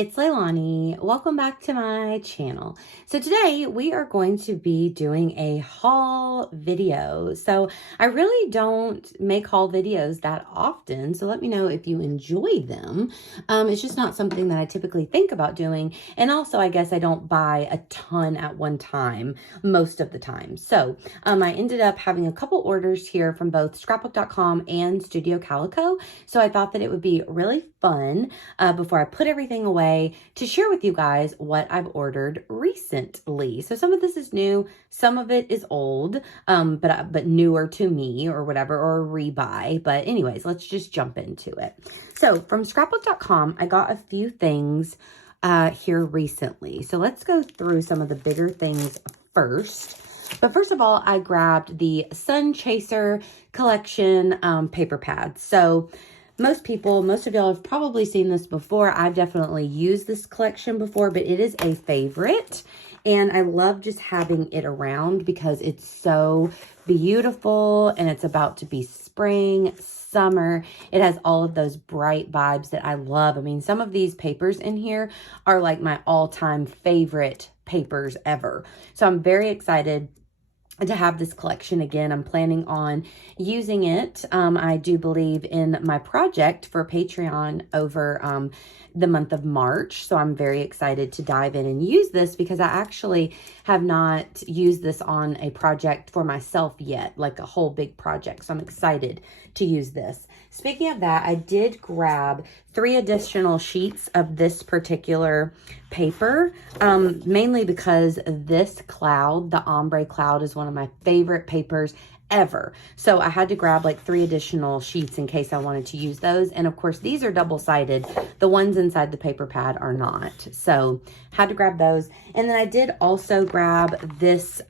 it's Leilani. Welcome back to my channel. So today we are going to be doing a haul video. So I really don't make haul videos that often, so let me know if you enjoy them. It's just not something that I typically think about doing, and also I guess I don't buy a ton at one time most of the time. So I ended up having a couple orders here from both Scrapbook.com and Studio Calico, so I thought that it would be really fun before I put everything away to share with you guys what I've ordered recently. So some of this is new, some of it is old, but newer to me or whatever, or a rebuy. But anyways, let's just jump into it. So from Scrapbook.com, I got a few things here recently. So let's go through some of the bigger things first. But first of all, I grabbed the Sun Chaser collection paper pads. So most of y'all have probably seen this before. I've definitely used this collection before, but it is a favorite. And I love just having it around because it's so beautiful and it's about to be spring, summer. It has all of those bright vibes that I love. I mean, some of these papers in here are like my all-time favorite papers ever. So I'm very excited to have this collection again. I'm planning on using it. I do believe in my project for Patreon over the month of March. So I'm very excited to dive in and use this because I actually have not used this on a project for myself yet, like a whole big project. So I'm excited to use this. Speaking of that, I did grab 3 additional sheets of this particular paper, mainly because this cloud, the ombre cloud, is one of my favorite papers ever. So I had to grab like 3 additional sheets in case I wanted to use those. And of course, these are double-sided. The ones inside the paper pad are not. So had to grab those. And then I did also grab this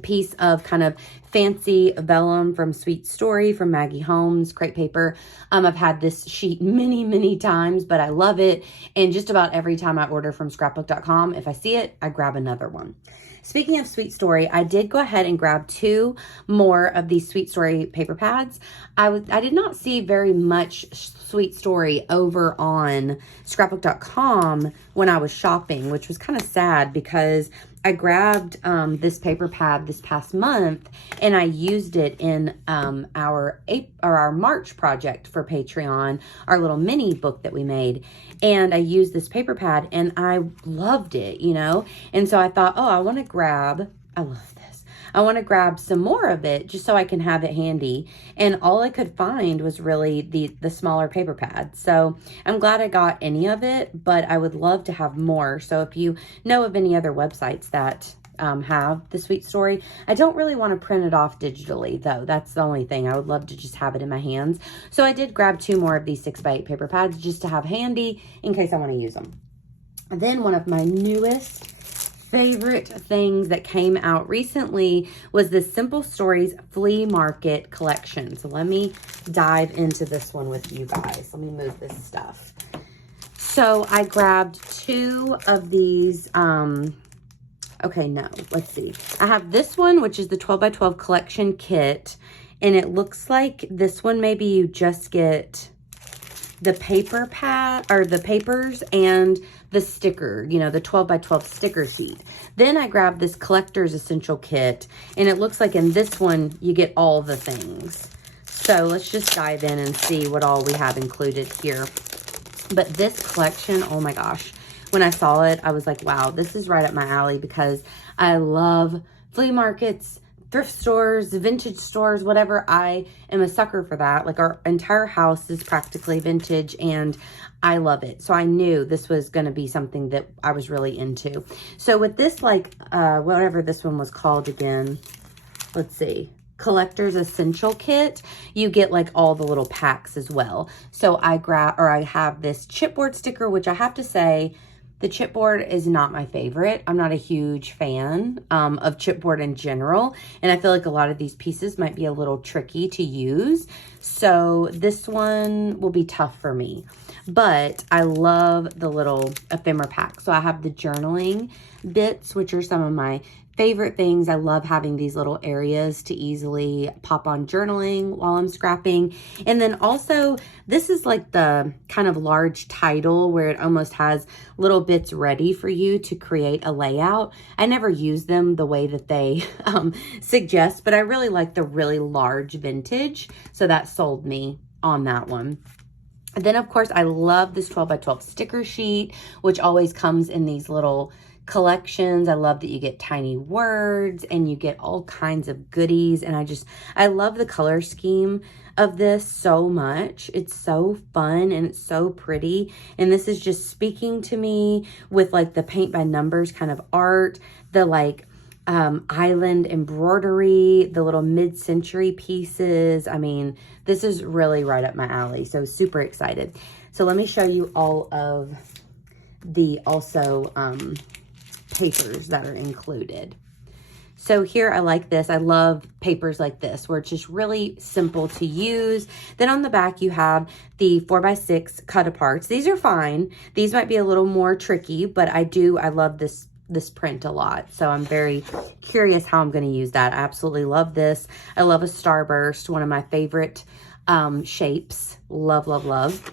piece of kind of fancy vellum from Sweet Story from Maggie Holmes, great paper. I've had this sheet many times, but I love it. And just about every time I order from scrapbook.com, if I see it, I grab another one. Speaking of Sweet Story, I did go ahead and grab 2 more of these Sweet Story paper pads. I did not see very much Sweet Story over on scrapbook.com when I was shopping, which was kind of sad because I grabbed this paper pad this past month and I used it in our March project for Patreon, our little mini book that we made. And I used this paper pad and I loved it, you know? And so I thought, oh, I want to grab some more of it just so I can have it handy. And all I could find was really the smaller paper pad. So I'm glad I got any of it, but I would love to have more. So if you know of any other websites that have the Sweet Story, I don't really want to print it off digitally though. That's the only thing. I would love to just have it in my hands. So I did grab 2 more of these 6x8 paper pads just to have handy in case I want to use them. And then one of my newest favorite things that came out recently was the Simple Stories Flea Market collection. So let me dive into this one with you guys. Let me move this stuff. So I grabbed 2 of these. Okay, no, let's see. I have this one, which is the 12x12 collection kit. And it looks like this one, maybe you just get the paper pad or the papers and the sticker, you know, the 12x12 sticker sheet. Then I grabbed this collector's essential kit, and it looks like in this one you get all the things. So let's just dive in and see what all we have included here. But this collection, oh my gosh, when I saw it, I was like, wow, this is right up my alley because I love flea markets, thrift stores, vintage stores, whatever. I am a sucker for that. Like our entire house is practically vintage and I love it. So I knew this was going to be something that I was really into. So with this, like, whatever this one was called again, let's see, collector's essential kit, you get like all the little packs as well. So I have this chipboard sticker, which I have to say, the chipboard is not my favorite. I'm not a huge fan of chipboard in general. And I feel like a lot of these pieces might be a little tricky to use. So this one will be tough for me. but I love the little ephemera pack. So I have the journaling bits, which are some of my favorite things. I love having these little areas to easily pop on journaling while I'm scrapping. And then also, this is like the kind of large title where it almost has little bits ready for you to create a layout. I never use them the way that they suggest, but I really like the really large vintage. So that sold me on that one. And then of course, I love this 12 by 12 sticker sheet, which always comes in these little collections. I love that you get tiny words and you get all kinds of goodies. And I love the color scheme of this so much. It's so fun and it's so pretty. And this is just speaking to me with like the paint by numbers kind of art, the like island embroidery, the little mid-century pieces. I mean, this is really right up my alley. So super excited. So let me show you all of the also papers that are included. So here, I like this. I love papers like this where it's just really simple to use. Then on the back, you have the 4x6 cut aparts. These are fine. These might be a little more tricky, but I love this print a lot. So I'm very curious how I'm going to use that. I absolutely love this. I love a starburst, one of my favorite shapes. Love, love, love.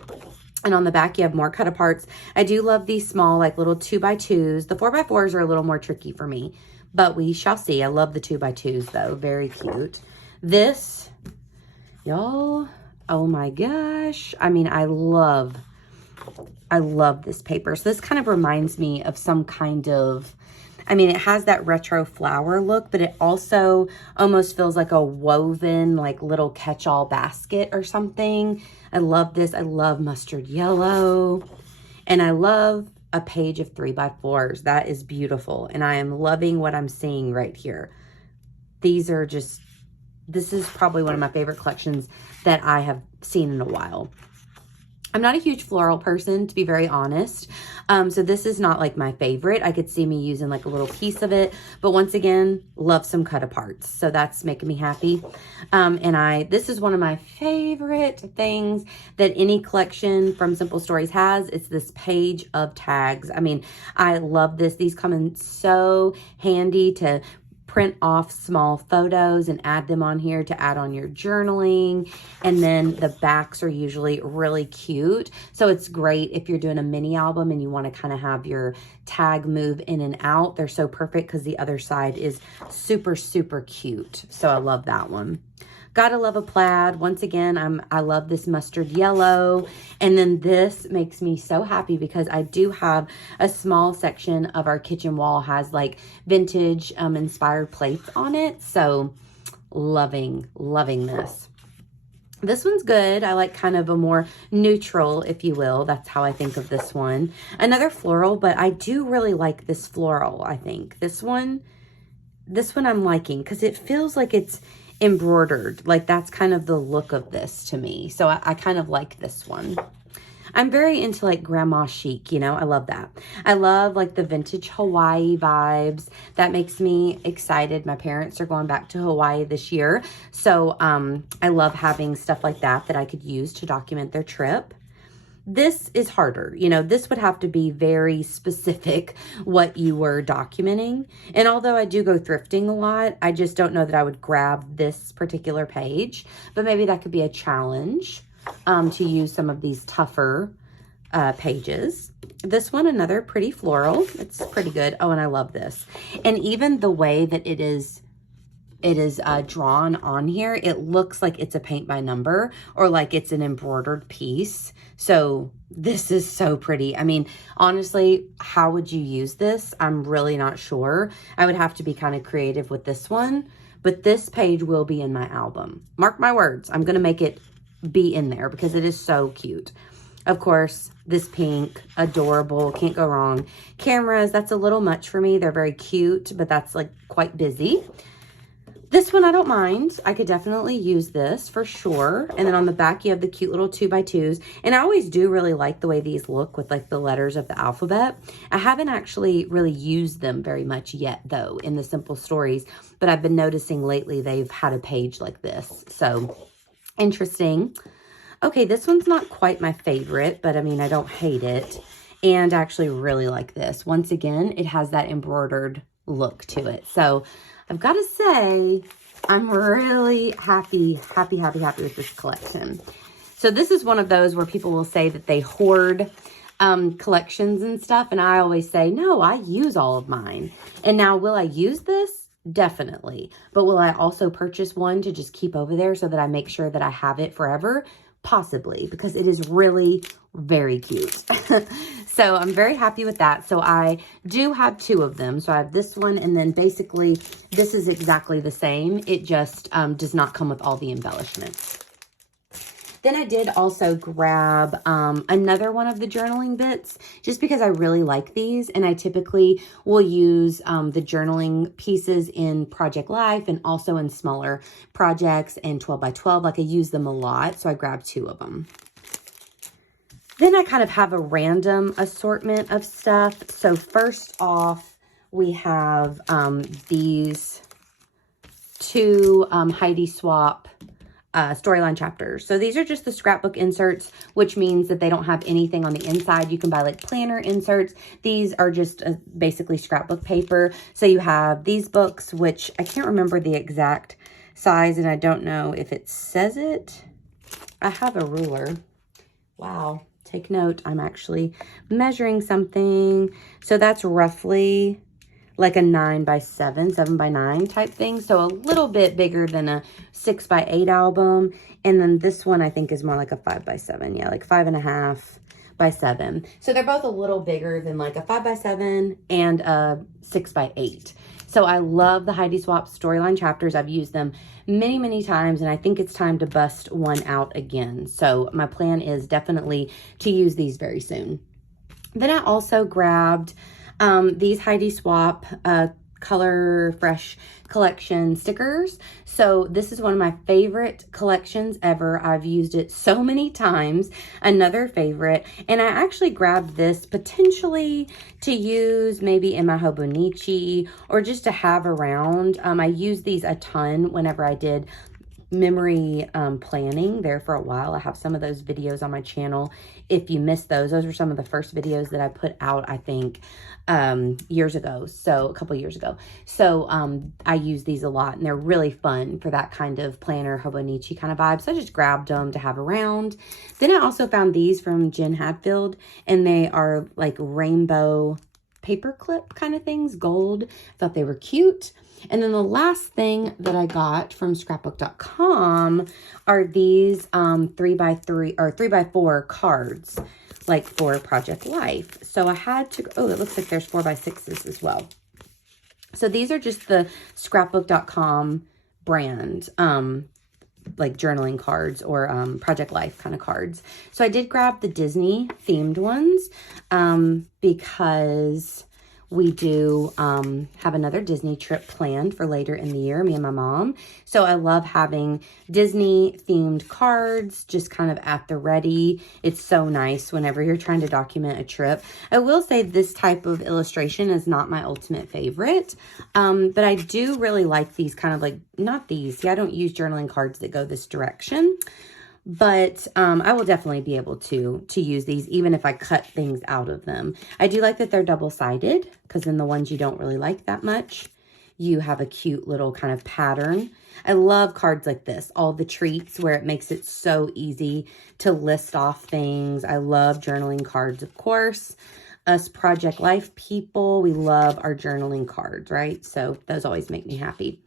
And on the back, you have more cut aparts. I do love these small, like little 2x2s. The 4x4s are a little more tricky for me, but we shall see. I love the 2x2s though. Very cute. This, y'all, oh my gosh. I mean, I love this paper. So this kind of reminds me of some kind of, I mean, it has that retro flower look, but it also almost feels like a woven, like little catch-all basket or something. I love this. I love mustard yellow. And I love a page of 3x4s. That is beautiful. And I am loving what I'm seeing right here. These are just, this is probably one of my favorite collections that I have seen in a while. I'm not a huge floral person, to be very honest. So this is not like my favorite. I could see me using like a little piece of it, but once again, love some cut aparts. So that's making me happy. This is one of my favorite things that any collection from Simple Stories has. It's this page of tags. I mean, I love this. These come in so handy to print off small photos and add them on here to add on your journaling. And then the backs are usually really cute. So it's great if you're doing a mini album and you want to kind of have your tag move in and out. They're so perfect because the other side is super, super cute. So I love that one. Gotta love a plaid. Once again, I love this mustard yellow. And then this makes me so happy because I do have a small section of our kitchen wall has like vintage inspired plates on it. So loving this. This one's good. I like kind of a more neutral, if you will. That's how I think of this one. Another floral, but I do really like this floral, I think. This one I'm liking because it feels like it's embroidered. Like that's kind of the look of this to me. So I kind of like this one. I'm very into like grandma chic, you know, I love that. I love like the vintage Hawaii vibes. That makes me excited. My parents are going back to Hawaii this year. So I love having stuff like that I could use to document their trip. This is harder. You know, this would have to be very specific what you were documenting. And although I do go thrifting a lot, I just don't know that I would grab this particular page. But maybe that could be a challenge to use some of these tougher pages. This one, another pretty floral. It's pretty good. Oh, and I love this. And even the way that it is drawn on here, it looks like it's a paint by number or like it's an embroidered piece. So this is so pretty. I mean, honestly, how would you use this? I'm really not sure. I would have to be kind of creative with this one, but this page will be in my album. Mark my words. I'm going to make it be in there because it is so cute. Of course, this pink, adorable, can't go wrong. Cameras, that's a little much for me. They're very cute, but that's like quite busy. This one I don't mind. I could definitely use this for sure. And then on the back, you have the cute little 2x2s. And I always do really like the way these look with like the letters of the alphabet. I haven't actually really used them very much yet though in the Simple Stories, but I've been noticing lately they've had a page like this. So interesting. Okay, this one's not quite my favorite, but I mean, I don't hate it. And I actually really like this. Once again, it has that embroidered look to it. So I've got to say, I'm really happy with this collection. So this is one of those where people will say that they hoard collections and stuff. And I always say, no, I use all of mine. And now, will I use this? Definitely. But will I also purchase one to just keep over there so that I make sure that I have it forever? Possibly, because it is really very cute. So I'm very happy with that. So I do have two of them. So I have this one, and then basically this is exactly the same. It just does not come with all the embellishments. Then I did also grab another one of the journaling bits just because I really like these, and I typically will use the journaling pieces in Project Life and also in smaller projects and 12 by 12. Like, I use them a lot, so I grabbed two of them. Then I kind of have a random assortment of stuff. So first off, we have these two Heidi Swapp storyline chapters. So these are just the scrapbook inserts, which means that they don't have anything on the inside. You can buy like planner inserts. These are just basically scrapbook paper. So you have these books, which I can't remember the exact size, and I don't know if it says it. I have a ruler. Wow. Take note. I'm actually measuring something. So that's roughly like a 9 by 7, 7 by 9 type thing. So a little bit bigger than a 6 by 8 album. And then this one I think is more like a 5 by 7. Yeah, like 5.5 by 7. So they're both a little bigger than like a 5 by 7 and a 6 by 8. So I love the Heidi Swapp storyline chapters. I've used them many times, and I think it's time to bust one out again. So my plan is definitely to use these very soon. Then I also grabbed these Heidi Swapp Color Fresh collection stickers. So this is one of my favorite collections ever. I've used it so many times. Another favorite. And I actually grabbed this potentially to use maybe in my Hobonichi or just to have around. I used these a ton whenever I did memory planning there for a while. I have some of those videos on my channel. If you missed those were some of the first videos that I put out, I think, years ago. So a couple years ago. So I use these a lot, and they're really fun for that kind of planner Hobonichi kind of vibe. So I just grabbed them to have around. Then I also found these from Jen Hadfield, and they are like rainbow paper clip kind of things, gold. I thought they were cute. And then the last thing that I got from scrapbook.com are these 3x3 or 3x4 cards, like for Project Life. So I had to, oh, it looks like there's 4x6s as well. So these are just the scrapbook.com brand, like journaling cards or Project Life kind of cards. So I did grab the Disney themed ones because we do have another Disney trip planned for later in the year, me and my mom. So I love having Disney themed cards just kind of at the ready. It's so nice whenever you're trying to document a trip. I will say this type of illustration is not my ultimate favorite, but I do really like these kind of like, not these. See, I don't use journaling cards that go this direction. But I will definitely be able to use these even if I cut things out of them. I do like that they're double-sided, because then the ones you don't really like that much, you have a cute little kind of pattern. I love cards like this, all the treats, where it makes it so easy to list off things. I love journaling cards, of course. Us Project Life people, we love our journaling cards, right? So those always make me happy.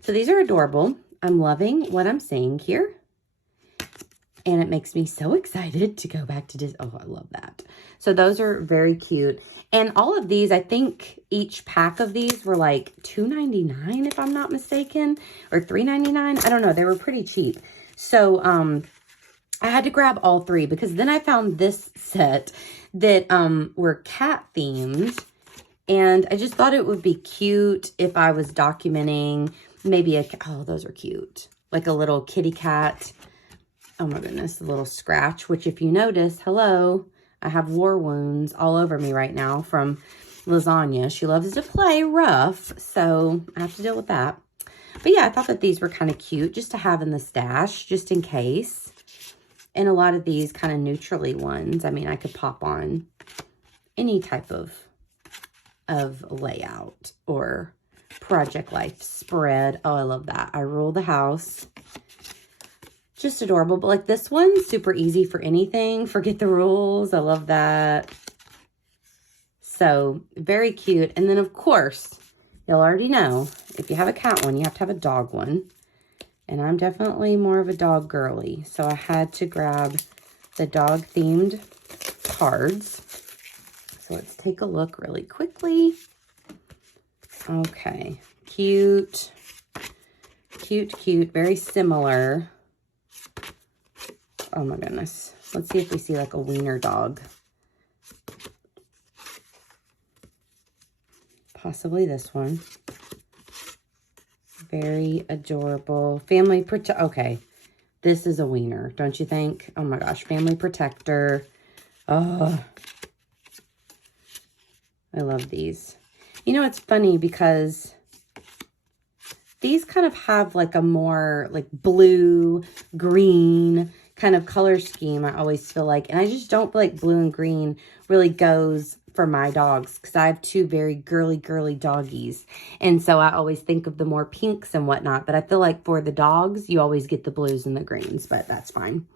So these are adorable. I'm loving what I'm seeing here. And it makes me so excited to go back to Disney. Oh, I love that. So those are very cute. And all of these, I think each pack of these were like $2.99 if I'm not mistaken, or $3.99. I don't know. They were pretty cheap. So I had to grab all three because then I found this set that were cat themed. And I just thought it would be cute if I was documenting maybe oh, those are cute. Like a little kitty cat. Oh my goodness, a little scratch, which if you notice, hello, I have war wounds all over me right now from Lasagna. She loves to play rough, so I have to deal with that. But yeah, I thought that these were kind of cute just to have in the stash, just in case. And a lot of these kind of neutrally ones, I mean, I could pop on any type of layout or project life spread. Oh, I love that. I rule the house. Just adorable. But like this one, super easy for anything. Forget the rules. I love that. So very cute. And then of course, you'll already know, if you have a cat one, you have to have a dog one. And I'm definitely more of a dog girly. So I had to grab the dog themed cards. So let's take a look really quickly. Okay, cute, cute, cute, very similar. Oh my goodness. Let's see if we see like a wiener dog. Possibly this one. Very adorable. Family protect. Okay, this is a wiener, don't you think? Oh my gosh, family protector. Oh, I love these. You know, it's funny because these kind of have like a more like blue, green kind of color scheme, I always feel like. And I just don't feel like blue and green really goes for my dogs because I have two very girly doggies. And so I always think of the more pinks and whatnot. But I feel like for the dogs, you always get the blues and the greens, but that's fine.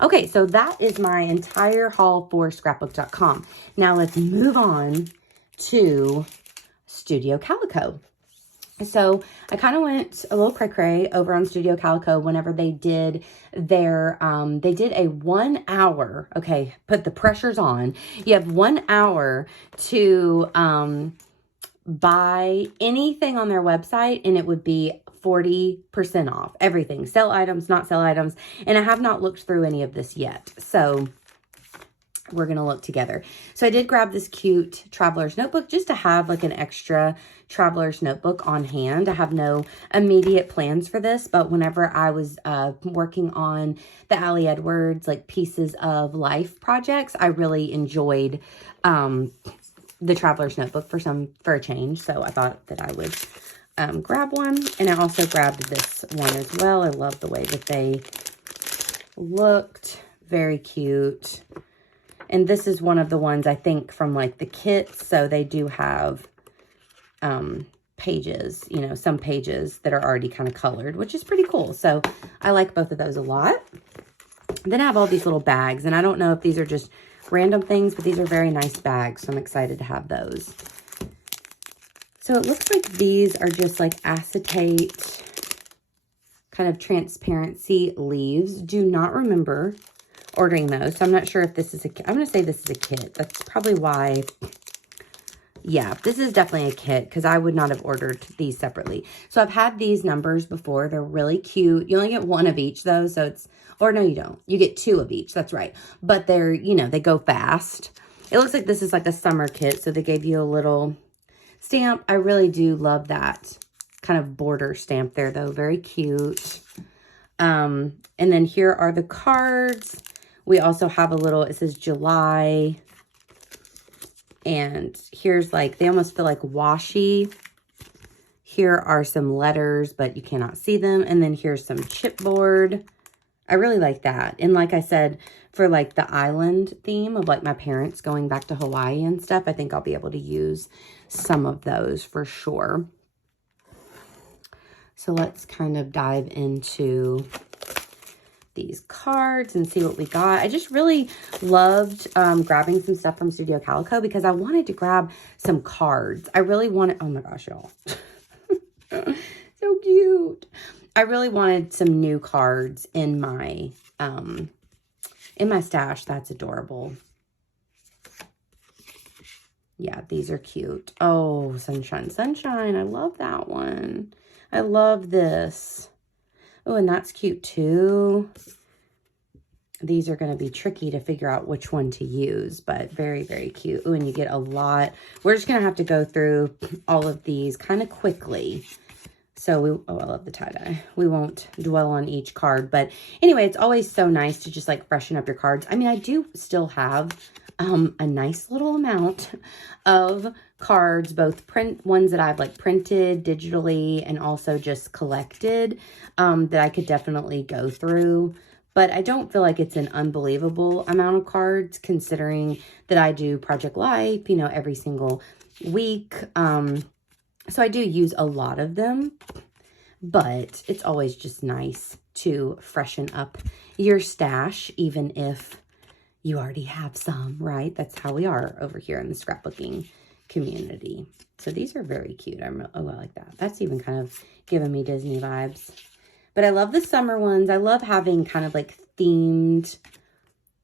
Okay, so that is my entire haul for scrapbook.com. Now let's move on to Studio Calico. So I kind of went a little cray-cray over on Studio Calico whenever they did their, they did a 1 hour, okay, put the pressures on. You have 1 hour to buy anything on their website and it would be 40% off. Everything, sell items, not sell items. And I have not looked through any of this yet. So we're going to look together. So I did grab this cute traveler's notebook just to have like an extra traveler's notebook on hand. I have no immediate plans for this, but whenever I was working on the Allie Edwards like pieces of life projects, I really enjoyed the traveler's notebook for a change. So I thought that I would grab one. And I also grabbed this one as well. I love the way that they looked. Very cute. And this is one of the ones I think from like the kits. So they do have pages, you know, some pages that are already kind of colored, which is pretty cool. So I like both of those a lot. Then I have all these little bags, and I don't know if these are just random things, but these are very nice bags. So I'm excited to have those. So it looks like these are just like acetate kind of transparency leaves. Do not remember ordering those. So I'm not sure if this is a kit. I'm going to say this is a kit. That's probably why. Yeah, this is definitely a kit because I would not have ordered these separately. So I've had these numbers before. They're really cute. You only get one of each though. So it's, or no, you don't. You get two of each. That's right. But they're, you know, they go fast. It looks like this is like a summer kit. So they gave you a little stamp. I really do love that kind of border stamp there though. Very cute. And then here are the cards. We also have a little, it says July. And here's like, they almost feel like washi. Here are some letters, but you cannot see them. And then here's some chipboard. I really like that. And like I said, for like the island theme of like my parents going back to Hawaii and stuff, I think I'll be able to use some of those for sure. So let's kind of dive into these cards and see what we got. I just really loved grabbing some stuff from Studio Calico because I wanted to grab some cards. I really wanted, oh my gosh, y'all. So cute. I really wanted some new cards in my stash. That's adorable. Yeah, these are cute. Oh, Sunshine, Sunshine. I love that one. I love this. Oh, and that's cute too. These are going to be tricky to figure out which one to use, but very, very cute. Oh, and you get a lot. We're just going to have to go through all of these kind of quickly. So oh, I love the tie-dye. We won't dwell on each card, but anyway, it's always so nice to just like freshen up your cards. I mean, I do still have a nice little amount of cards, both ones that I've like printed digitally and also just collected that I could definitely go through. but I don't feel like it's an unbelievable amount of cards considering that I do Project Life, you know, every single week. So I do use a lot of them, but it's always just nice to freshen up your stash, even if you already have some, right? That's how we are over here in the scrapbooking community. So these are very cute. I like that. That's even kind of giving me Disney vibes. But I love the summer ones. I love having kind of like themed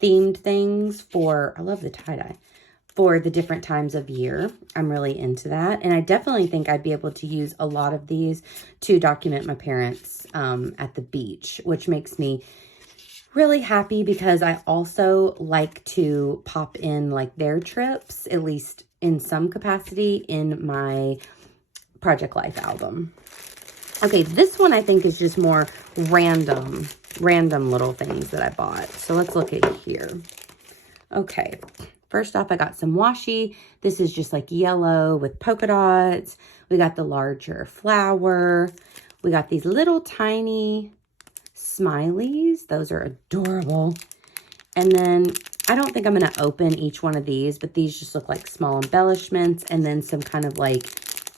things for, I love the tie-dye, for the different times of year. I'm really into that. And I definitely think I'd be able to use a lot of these to document my parents at the beach, which makes me really happy because I also like to pop in like their trips, at least in some capacity, in my Project Life album. Okay, this one I think is just more random little things that I bought. So let's look at here. Okay, first off, I got some washi. This is just like yellow with polka dots. We got the larger flower. We got these little tiny smileys. Those are adorable. And then I don't think I'm going to open each one of these, but these just look like small embellishments, and then some kind of like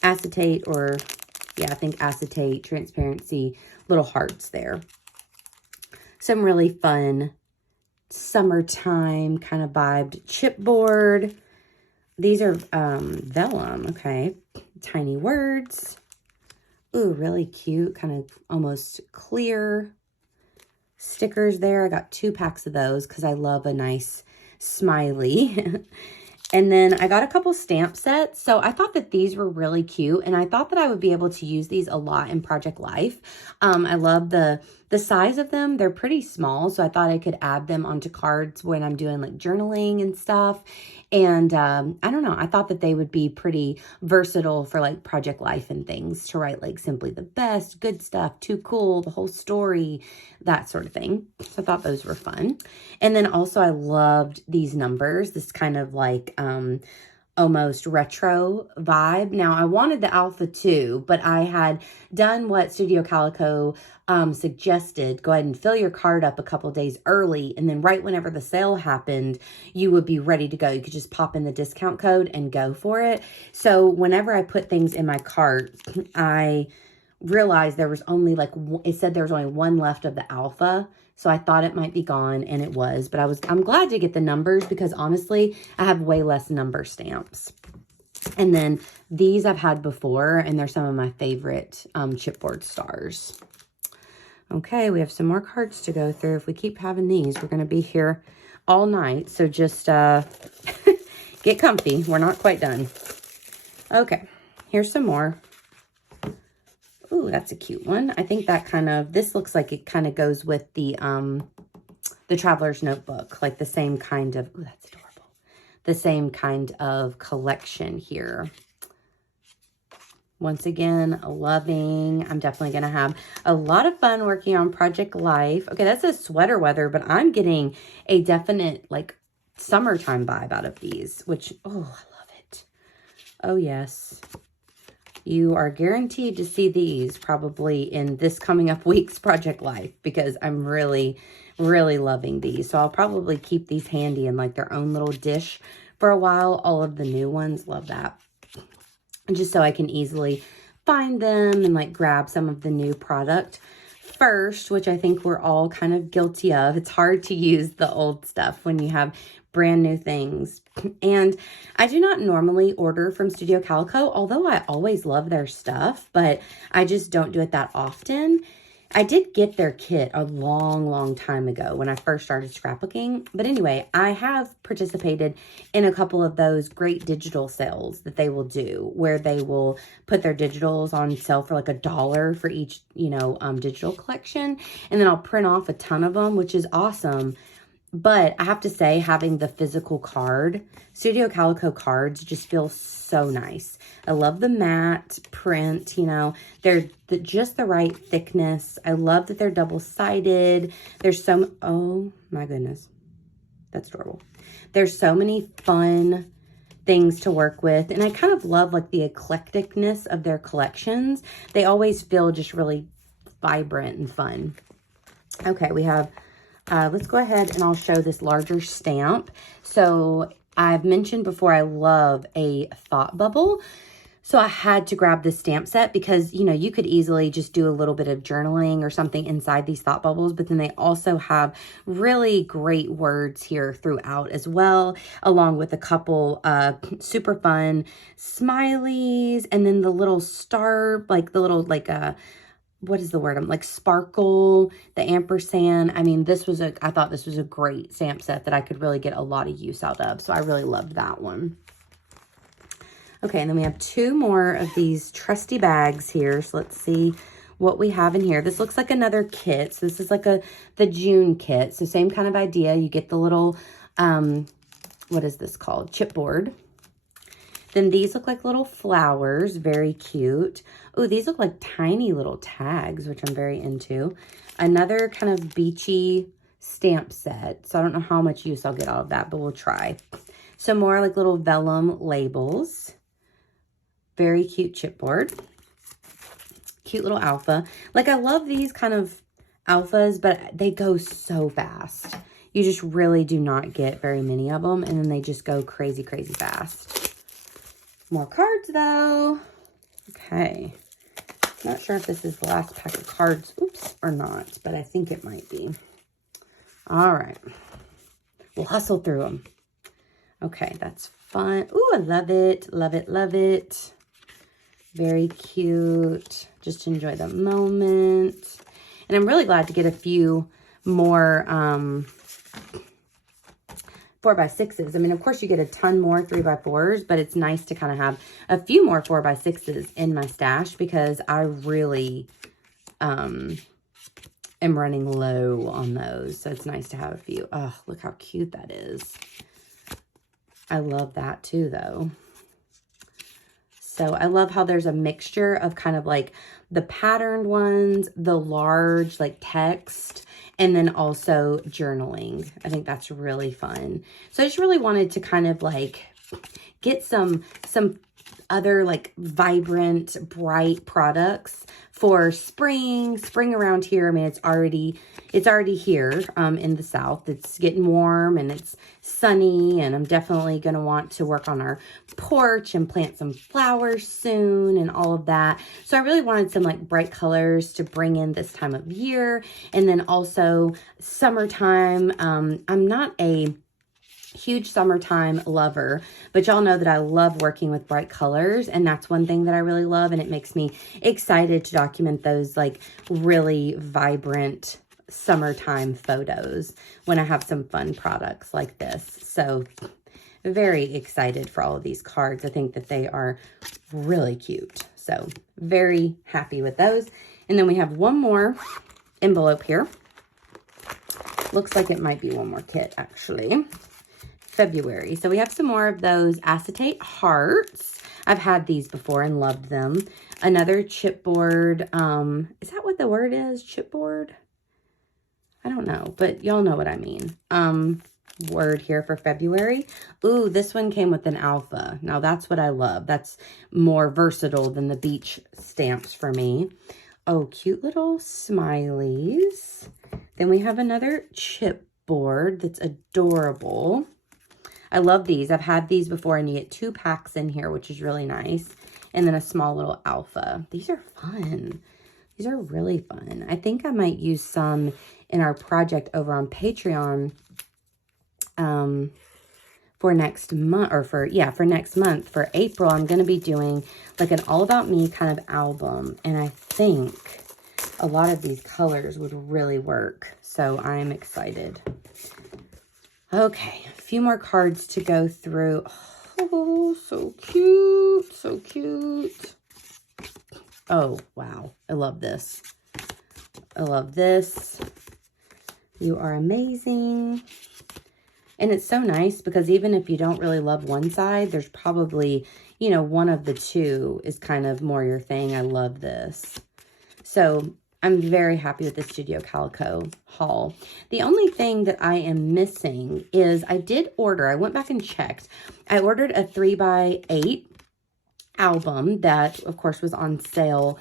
acetate, or yeah, I think acetate transparency little hearts there. Some really fun summertime kind of vibed chipboard. These are vellum, okay. Tiny words. Ooh, really cute, kind of almost clear stickers there. I got 2 packs of those because I love a nice smiley. And then I got a couple stamp sets. So I thought that these were really cute, and I thought that I would be able to use these a lot in Project Life. I love the size of them. They're pretty small, so I thought I could add them onto cards when I'm doing like journaling and stuff. And I don't know, I thought that they would be pretty versatile for like Project Life and things, to write like simply the best, good stuff, too cool, the whole story, that sort of thing. So I thought those were fun. And then also I loved these numbers, this kind of like almost retro vibe. Now I wanted the alpha too, but I had done what Studio Calico suggested. Go ahead and fill your card up a couple days early, and then right whenever the sale happened, you would be ready to go. You could just pop in the discount code and go for it. So whenever I put things in my cart, I realized there was only like, it said there was only one left of the alpha. So I thought it might be gone, and it was, but I'm glad to get the numbers because honestly, I have way less number stamps. And then these I've had before, and they're some of my favorite chipboard stars. Okay, we have some more cards to go through. If we keep having these, we're going to be here all night. So just get comfy. We're not quite done. Okay, here's some more. Ooh, that's a cute one. I think that kind of, this looks like it kind of goes with the Traveler's Notebook, like the same kind of, ooh, that's adorable. The same kind of collection here. Once again, loving. I'm definitely going to have a lot of fun working on Project Life. Okay, that's a sweater weather, but I'm getting a definite like summertime vibe out of these, which, oh, I love it. Oh, yes. You are guaranteed to see these probably in this coming up week's Project Life because I'm really, really loving these. So I'll probably keep these handy in like their own little dish for a while. All of the new ones, love that. And just so I can easily find them and like grab some of the new product first, which I think we're all kind of guilty of. It's hard to use the old stuff when you have brand new things. And I do not normally order from Studio Calico, although I always love their stuff, but I just don't do it that often. I did get their kit a long, long time ago when I first started scrapbooking. But anyway, I have participated in a couple of those great digital sales that they will do where they will put their digitals on sale for like $1 for each, you know, digital collection. And then I'll print off a ton of them, which is awesome. But I have to say, having the physical card, Studio Calico cards just feel so nice. I love the matte print, you know, they're just the right thickness. I love that they're double-sided. There's so, oh my goodness, that's adorable. There's so many fun things to work with. And I kind of love like the eclecticness of their collections. They always feel just really vibrant and fun. Okay, we have Let's go ahead and I'll show this larger stamp. So I've mentioned before I love a thought bubble. So I had to grab this stamp set because, you know, you could easily just do a little bit of journaling or something inside these thought bubbles, but then they also have really great words here throughout as well, along with a couple super fun smileys, and then the little star, like the little, like what is the word? I'm like sparkle, the ampersand. I mean, I thought this was a great stamp set that I could really get a lot of use out of. So I really loved that one. Okay, and then we have two more of these trusty bags here. So let's see what we have in here. This looks like another kit. So this is like the June kit. So same kind of idea. You get the little, what is this called? Chipboard. Then these look like little flowers. Very cute. Oh, these look like tiny little tags, which I'm very into. Another kind of beachy stamp set. So I don't know how much use I'll get out of that, but we'll try. Some more like little vellum labels. Very cute chipboard. Cute little alpha. Like, I love these kind of alphas, but they go so fast. You just really do not get very many of them, and then they just go crazy, crazy fast. More cards, though. Okay. Not sure if this is the last pack of cards, oops, or not, but I think it might be. All right. We'll hustle through them. Okay, that's fun. Ooh, I love it. Love it, love it. Very cute. Just enjoy the moment. And I'm really glad to get a few more 4x6s. I mean, of course, you get a ton more 3x4s, but it's nice to kind of have a few more 4x6s in my stash because I really am running low on those. So it's nice to have a few. Oh, look how cute that is. I love that too, though. So I love how there's a mixture of kind of like the patterned ones, the large like text, and then also journaling. I think that's really fun. So I just really wanted to kind of like get some other like vibrant, bright products for spring around here. I mean, it's already here in the South. It's getting warm and it's sunny, and I'm definitely going to want to work on our porch and plant some flowers soon and all of that. So I really wanted some like bright colors to bring in this time of year. And then also summertime. I'm not a huge summertime lover, but y'all know that I love working with bright colors, and that's one thing that I really love, and it makes me excited to document those like really vibrant summertime photos when I have some fun products like this. So very excited for all of these cards. I think that they are really cute. So very happy with those. And then we have one more envelope here. Looks like it might be one more kit actually. February. So we have some more of those acetate hearts. I've had these before and loved them. Another chipboard. Is that what the word is? Chipboard? I don't know, but y'all know what I mean. Word here for February. Ooh, this one came with an alpha. Now that's what I love. That's more versatile than the beach stamps for me. Oh, cute little smileys. Then we have another chipboard that's adorable. I love these. I've had these before, and you get 2 packs in here, which is really nice. And then a small little alpha. These are fun. These are really fun. I think I might use some in our project over on Patreon for next month, or for next month. For April, I'm going to be doing like an all about me kind of album. And I think a lot of these colors would really work. So I'm excited. Okay, a few more cards to go through. Oh, so cute, so cute. Oh, wow. I love this. I love this. You are amazing. And it's so nice because even if you don't really love one side, there's probably, you know, one of the two is kind of more your thing. I love this. So I'm very happy with the Studio Calico haul. The only thing that I am missing is I went back and checked. I ordered a 3x8 album that, of course, was on sale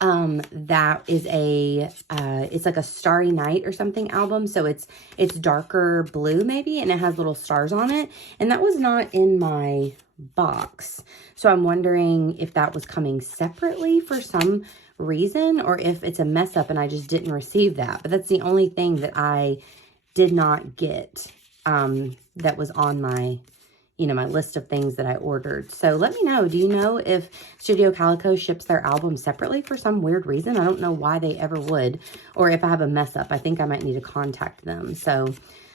that is it's like a Starry Night or something album. So it's darker blue maybe, and it has little stars on it. And that was not in my box. So I'm wondering if that was coming separately for some reason, or if it's a mess up and I just didn't receive that. But that's the only thing that I did not get, that was on my, my list of things that I ordered. So let me know, do you know if Studio Calico ships their album separately for some weird reason? I don't know why they ever would, or if I have a mess up. I think I might need to contact them. So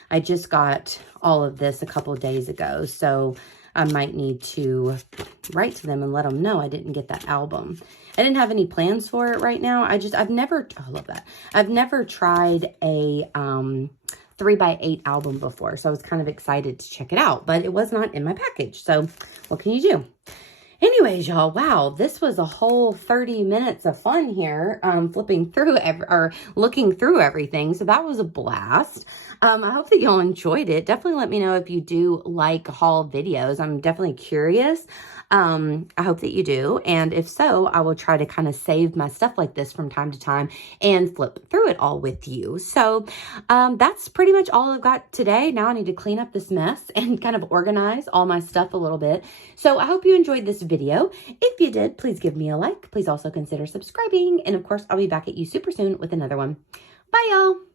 I just got all of this a couple of days ago, so I might need to write to them and let them know I didn't get that album. I didn't have any plans for it right now. I've never, oh, I love that. I've never tried a 3x8 album before, so I was kind of excited to check it out, but it was not in my package. So what can you do? Anyways, y'all, wow, this was a whole 30 minutes of fun here, flipping through or looking through everything. So that was a blast. I hope that y'all enjoyed it. Definitely let me know if you do like haul videos. I'm definitely curious. I hope that you do. And if so, I will try to kind of save my stuff like this from time to time and flip through it all with you. So that's pretty much all I've got today. Now I need to clean up this mess and kind of organize all my stuff a little bit. So I hope you enjoyed this video. If you did, please give me a like. Please also consider subscribing. And of course, I'll be back at you super soon with another one. Bye, y'all.